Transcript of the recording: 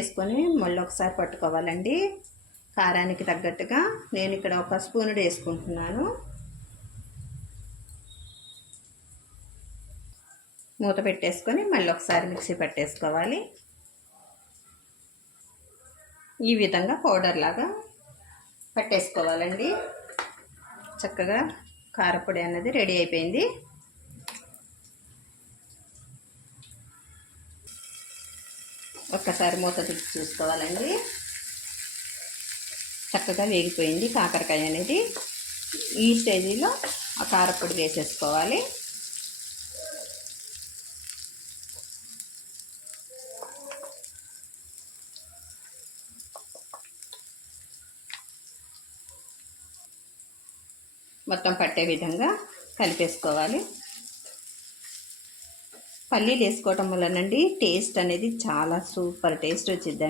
వేసుకొని మళ్ళీ ఒకసారి పట్టుకోవాలండి. కారానికి తగ్గట్టుగా నేను ఇక్కడ 1 స్పూన్ వేసుకుంటున్నాను. మూత పెట్టేసుకొని మళ్ళీ ఒకసారి మిక్సీ పట్టేసుకోవాలి. ఈ విధంగా పౌడర్ లాగా పట్టేసుకోవాలండి. చక్కగా కారపొడి అన్నది రెడీ అయిపోయింది. ఒక్కసారి మూత తీసి చూసుకోవాలండి. చక్కగా వేగిపోయింది కాకరకాయ అనేది. ఈ స్టేజీలో ఆ కారపొడి వేసేసుకోవాలి. మొత్తం పట్టే విధంగా కలిపేసుకోవాలి. పల్లీలు వేసుకోవటం వల్లనండి టేస్ట్ అనేది చాలా సూపర్ టేస్ట్ వచ్చింది.